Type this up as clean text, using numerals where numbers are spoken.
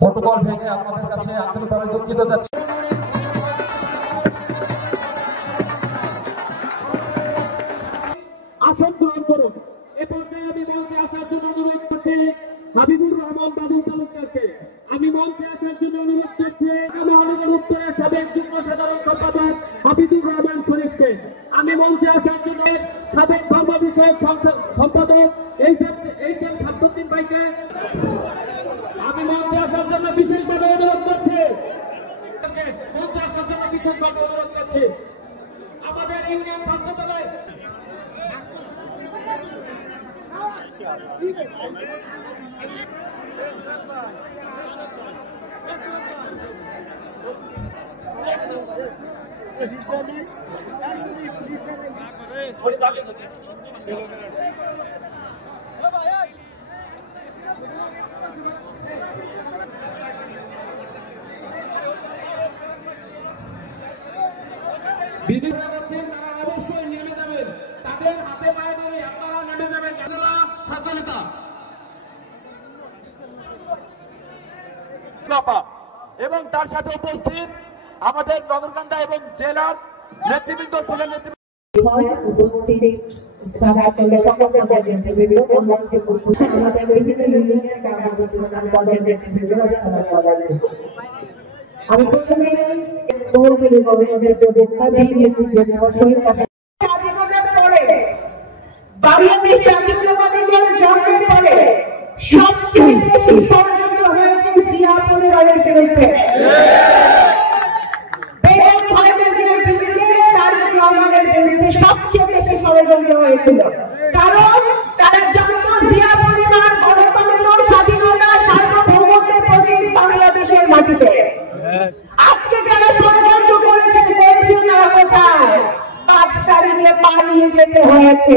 Protocol ভেঙে আপনাদের কাছে আন্তরিকভাবে দুঃখিত যাচ্ছে। আসন গ্রহণ করুন। এ পর্যায়ে আমি মঞ্চে আসার জন্য অনুরোধ করছি হাবিবুর রহমান বাবু তালুকদারকে। আমি মঞ্চে আসার জন্য অনুরোধ করছি মহানগর উত্তরের সাবেক যুগ্ম সাধারণ সম্পাদক হাবিবুর রহমান শরীফকে। আমি মঞ্চে আসার জন্য সাবেক ধর্ম বিষয়ক সম্পাদক এইচএম শামসুদ্দিন ভাইকে আমি মঞ্চে আসার জন্য বিশেষভাবে অনুরোধ করছি। মঞ্চে আসার জন্য বিশেষভাবে অনুরোধ করছি। আমাদের ইউনিয়ন ছাত্র দলের বিধি করেছেন তারা অবশ্যই নেমে যাবেন। তাদের হাতে পায়ে ধরে আপনারা নেমে যাবেন। সচেতনতা এবং তার সাথে উপস্থিত আমাদের নগরকান্দা এবং জেলার নেতৃবৃন্দ উপস্থিত সকল পর্যায়ের নেতৃবৃন্দ আমাদের বিভিন্ন ইউনিয়নের পর্যায়ের নেতৃবৃন্দ। আমি প্রথমে বহুদলীয় গবেষণার স্বাধীনতার পরে বাংলাদেশ জাতীয়তাবাদী দল জন্মের পরে সবচেয়ে বেশি ষড়যন্ত্র হয়েছে জিয়া পরিবারের বিরুদ্ধে, বেগম খালেদা জিয়ার বিরুদ্ধে, তারেক রহমানের বিরুদ্ধে সবচেয়ে বেশি ষড়যন্ত্র হয়েছিল। কারণ তারা জানতো জিয়া পরিবার গণতন্ত্র, স্বাধীনতা, সার্বভৌমত্বের প্রতীক বাংলাদেশের মাটিতে। আজকে যারা ষড়যন্ত্র করেছে বলছি না কোথায় 5 তারিখে পালিয়ে যেতে হয়েছে।